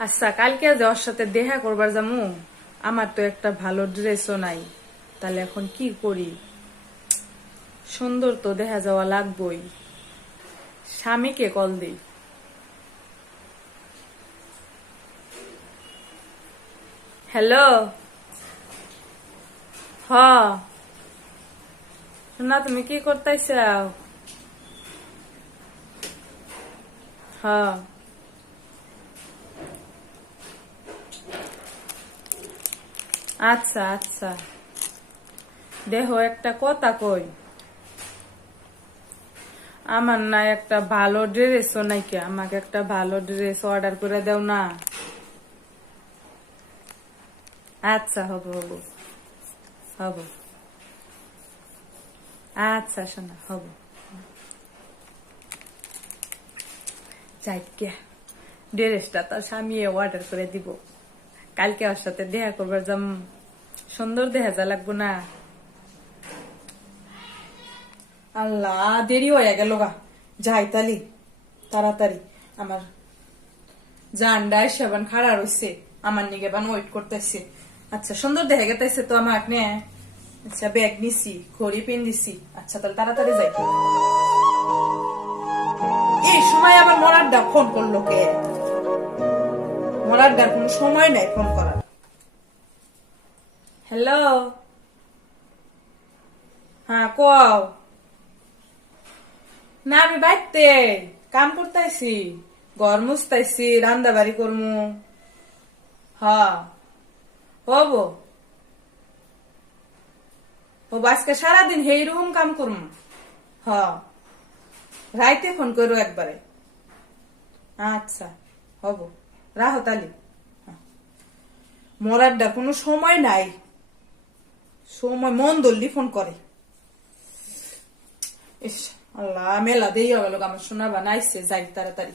আচ্ছা, কালকে যে ওর সাথে দেখা করবার যামু, আমার তো একটা ভালো ড্রেসও নাই। তাহলে এখন কি করি? সুন্দর তো দেখা যাওয়া লাগবই। স্বামীকে কল দিই। হ্যালো। হ। না, তুমি কি করতেছাও? হ। আচ্ছা আচ্ছা, দেখো একটা কথা কই। আমার না একটা ভালো ড্রেসও নাকি, আমাকে একটা ভালো ড্রেস অর্ডার করে দাও না। আচ্ছা, হব হব হব। আচ্ছা শোনা, হব। যাইকে ড্রেসটা তো স্বামী অর্ডার করে দিব। কালকে ওর সাথে দেখা করবার যাম, সুন্দর দেখা যা লাগবো না। আল্লাহ, দেরি হয়ে গেল গা। যাই তালি তাড়াতাড়ি। আমার জান্ডায় সেবান খাড়া রয়েছে, আমার নিগে বান ওয়েট করতেছে। আচ্ছা, সুন্দর দেখা গেতেছে তো আমার নে। আচ্ছা, ব্যাগ নিছি, ঘড়ি পেন দিছি। আচ্ছা, তাহলে তাড়াতাড়ি যাই। এই সময় আবার মরার ডা ফোন করলো কে? মরার ডার কোনো সময় নাই ফোন করার। হ্যালো। হ্যাঁ, কও। না, আমি বাইতে কাম করতেছি, ঘর মুছতাইছি, রান্না বাড়ি করমু। হ্যাঁ, হবো হবো, আজকে সারাদিন হেইরকম কাম করমু। হ্যাঁ, রাইতে ফোন করো একবারে। আচ্ছা, হবো। রাহো তালি। মরার ডা কোনো সময় নাই, সময় মন দল্লি ফোন করে। ইস, আল্লাহ, মেলা দেই গেল, আমার শোনা বানাইছে, যাই তাড়াতাড়ি।